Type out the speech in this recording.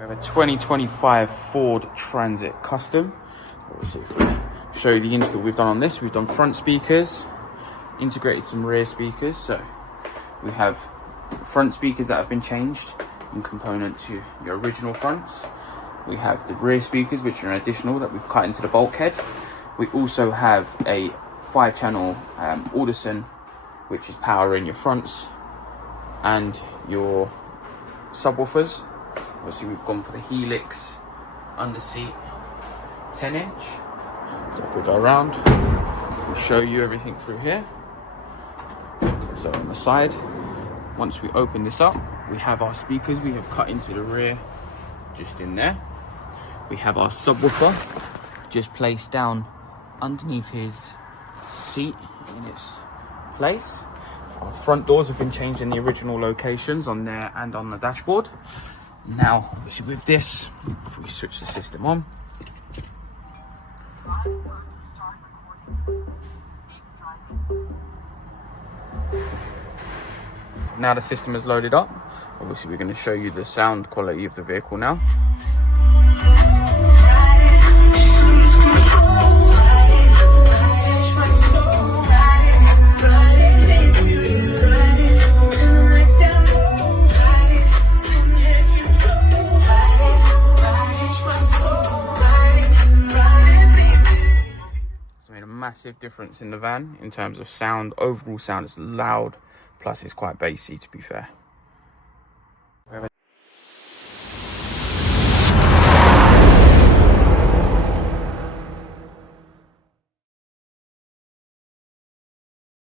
We have a 2025 Ford Transit Custom. Let's see if we show you the install we've done on this. We've done front speakers, integrated some rear speakers. So we have front speakers that have been changed in component to your original fronts. We have the rear speakers, which are an additional that we've cut into the bulkhead. We also have a 5-channel Audison, which is powering your fronts and your subwoofers. Obviously, we've gone for the Helix underseat 10-inch. So if we go around, we'll show you everything through here. So on the side, once we open this up, we have our speakers we have cut into the rear, just in there. We have our subwoofer just placed down underneath his seat in its place. Our front doors have been changed in the original locations on there and on the dashboard. Now, obviously with this, if we switch the system on, now the system is loaded up. Obviously we're going to show you the sound quality of the vehicle now. Massive difference in the van in terms of sound. Overall sound is loud, plus it's quite bassy, to be fair.